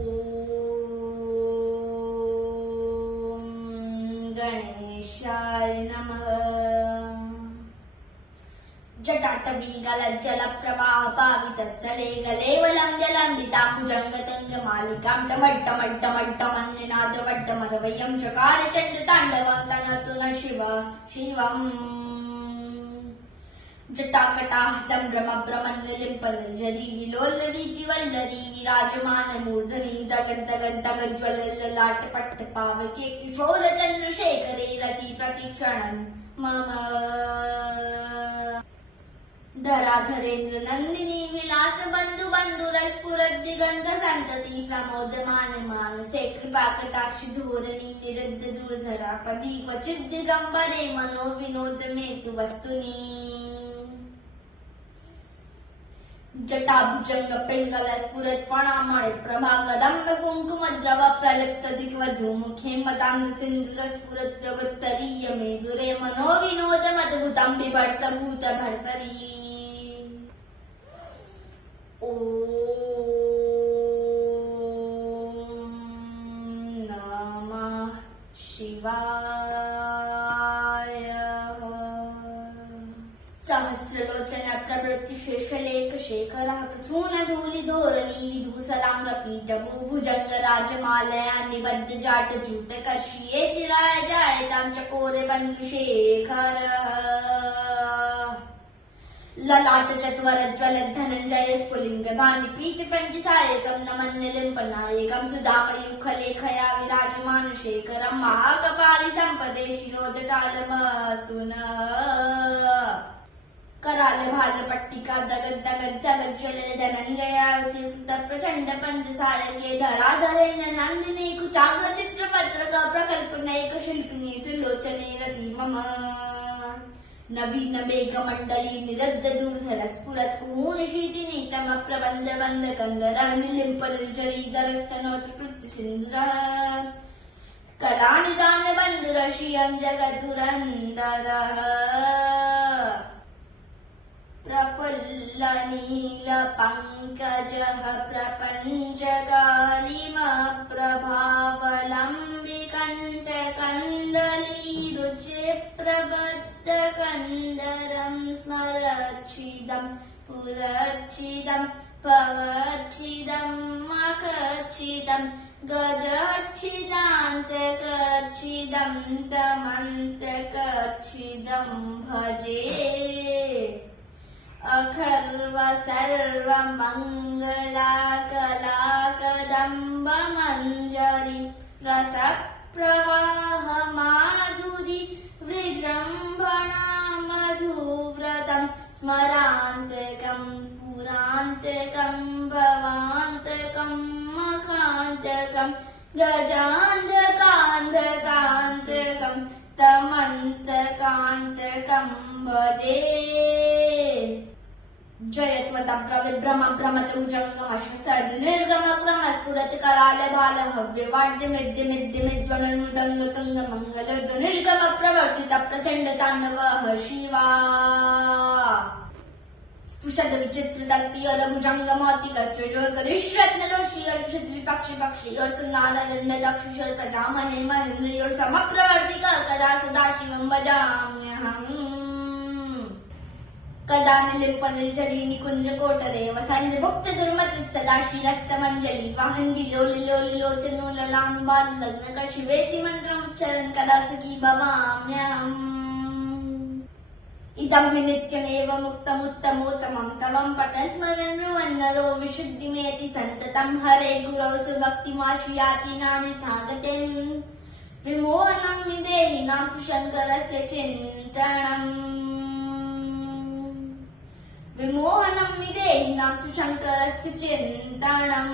ॐ गणेशाय नमः। जटाटवीगलज्जलप्रवाह पावितस्थले गलेवलं जलम्बिताम्बुजङ्गतुङ्गमालिकां टमट्टमट्टमट्टमन्निनादवट्टमरवयं चकार चण्डताण्डवं तनतु न शिवम्। जटाकटाः सम्भ्रमभ्रमन्निलिम्पनिर्झरी विलोलवीजिवल्लरी विराजमानमूर्धनि दगद्दगद्दगज्ज्वलल्ललाटपट्टपावके किशोरचन्द्रशेखरे रति प्रतिक्षणं मम। धराधरेन्द्र नन्दिनी विलास बंधु बंधुरस्फुरद्दिगंध संतति प्रमोदमान मानसे कृपाकटाक्ष धोरणी निरुद्ध दुर्धरा पदी क्वचित् दिगंबरे मनो विनोद मेतु वस्तुनि। जटाभुजंग पिंगल स्फुरत् फणामणि प्रभा कदम्ब कुंकुम द्रव प्रलिप्त दिग्वधू मुखे मदांग सिंदूर स्फुरत् जगत्तरीय मेदुरे मनो विनोद मद्भुतं बिभर्त भूत भर्तरी। ॐ नमः शिवाय। सहस्रलोचन प्रवृत्ति शेषलेख शेखरः प्रसून धूलि धोरणी विधूसलाम्रपीठभू भुजंग राजमालया निबद्ध जाट जूट कर्षिये चिराय जायतां चकोरे बन्धुशेखरः। ललाट चत्वर ज्वलत् धनञ्जय स्फुलिंग भानि प्रीति पञ्चसायकं नमन्निलिम्पनायकं सुधामयूखलेखया विराजमान शेखरं महाकपालि सम्पदे शिरोजटालमस्तु नः। कराल भाल पट्टिका दगद दगद दगद ज्वले धनंजयावतीर्थ प्रचंड पंचसायके धराधरेन्द्र नंदिनी कुचाग्र चित्रपत्रक प्रकल्पनैक शिल्पिनी त्रिलोचने रति मम। नवीन मेघ मंडली निरद्द दूरधर स्फुरत् कुमूलशीतिनी तम प्रबंध बंध कंदर निलिम्प निर्जरी दरस्तनोत्र कृत्य सिंदुरः। कलानिदान बंधुरशियं जगदुरंदरः। प्रफुल्लनीलपङ्कजः प्रपञ्चकालिमप्रभावलम्बिकण्ठकन्दलीरुचिप्रबद्धकन्दरं स्मरच्छिदं पुरच्छिदं पवच्छिदं मखच्छिदं गजच्छिदान्तकच्छिदं तमन्तकच्छिदं भजे। अखर्व सर्व मंगलाकलाकदम्ब मंजरी रस प्रवाह माधुरी विजृंभणा मधुव्रतं स्मरान्तकं पुरान्तकं भवान्तकं मखान्तकं गजान्तकान्तकान्तकं तमन्तकान्तकं भजे। जयत्वतब्रविभ्रम भ्रमत भुजङ्गमश्वसद् निर्गम क्रम स्फुरत् कराल भाल हव्य वाद्य मिद्य मिद्य मिद्वण मृदङ्ग तुङ्ग मङ्गल निर्गम प्रवर्तित प्रचण्ड ताण्डवः शिवा। स्पृशद विचित्र दल्पियल भुजङ्गमौतिक सृजोर्करिष्रत्नलोष्यर्षद्विपक्षि पक्षियोर्कनादविन्द चक्षुषोर्कजामहे महेन्द्रियोर्समप्रवर्तिक कदा सदा शिवं भजाम्यहम्। कदा निलिम्पनिर्झरी निकुञ्ज कोटरे वसन् भुक्त दुर्मति सदा शिरस्तमञ्जलि वाहन्ति लोलिलोचनोललाम्बाल्लग्न शिवेति मन्त्रमुच्चरन् कदा सुखी भवाम्यहम्। इदं हि नित्यमेव मुक्तमुत्तमोत्तमं तवं पठन् स्मरन् नृवन्नरो विशुद्धिमेति सन्ततं हरे गुरौ सुभक्तिमाश्रयाति नान्यथा गतिम्। विमोहनं विदेहिनां सुशङ्करस्य चिन्तनम्। विमोहनं विदेहिनां सुशङ्करस्य चिन्तनम्।